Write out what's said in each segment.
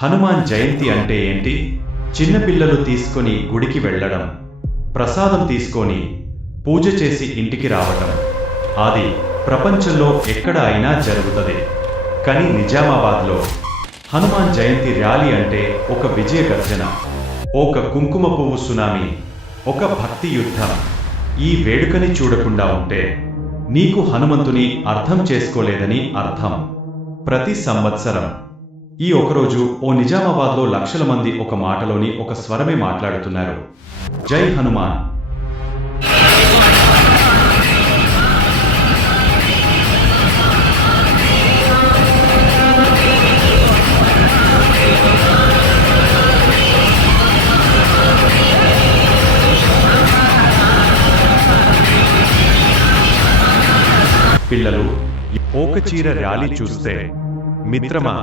హనుమాన్ జయంతి అంటే ఏంటి? చిన్నపిల్లలు తీసుకొని గుడికి వెళ్ళడం, ప్రసాదం తీసుకొని పూజ చేసి ఇంటికి రావటం, అది ప్రపంచంలో ఎక్కడ అయినా జరుగుతుంది. కానీ నిజామాబాద్లో హనుమాన్ జయంతి ర్యాలీ అంటే ఒక విజయ గర్జన, ఒక కుంకుమ పువ్వు సునామీ, ఒక భక్తి యుద్ధం. ఈ వేడుకని చూడకుండా ఉంటే నీకు హనుమంతుని అర్థం చేసుకోలేదని అర్థం. ప్రతి సంవత్సరం ఈ ఒకరోజు నిజామాబాద్లో లక్షల మంది ఒక మాటలోని ఒక స్వరమే మాట్లాడుతున్నారు, జై హనుమాన్. పిల్లలు, ఒక చీర ర్యాలీ చూస్తే మిత్రమా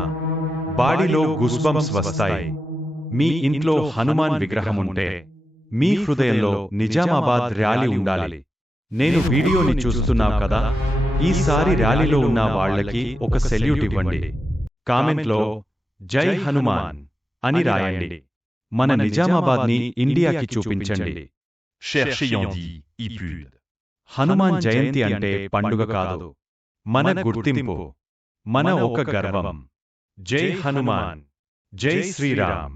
బాడీలో గుస్బంప్స్ వస్తాయి. మీ ఇంట్లో హనుమాన్ విగ్రహం ఉంటే మీ హృదయంలో నిజామాబాద్ ర్యాలీ ఉండాలి. నేను వీడియోని చూస్తున్నావు కదా, ఈసారి ర్యాలీలో ఉన్న వాళ్ళకి ఒక సెల్యూట్ ఇవ్వండి. కామెంట్లో జై హనుమాన్ అని రాయండి. మన నిజామాబాద్ని ఇండియాకి చూపించండి. హనుమాన్ జయంతి అంటే పండుగ కాదు, మన గుర్తింపు, మన ఒక గర్వం. జై హనుమాన్, జై శ్రీరామ్.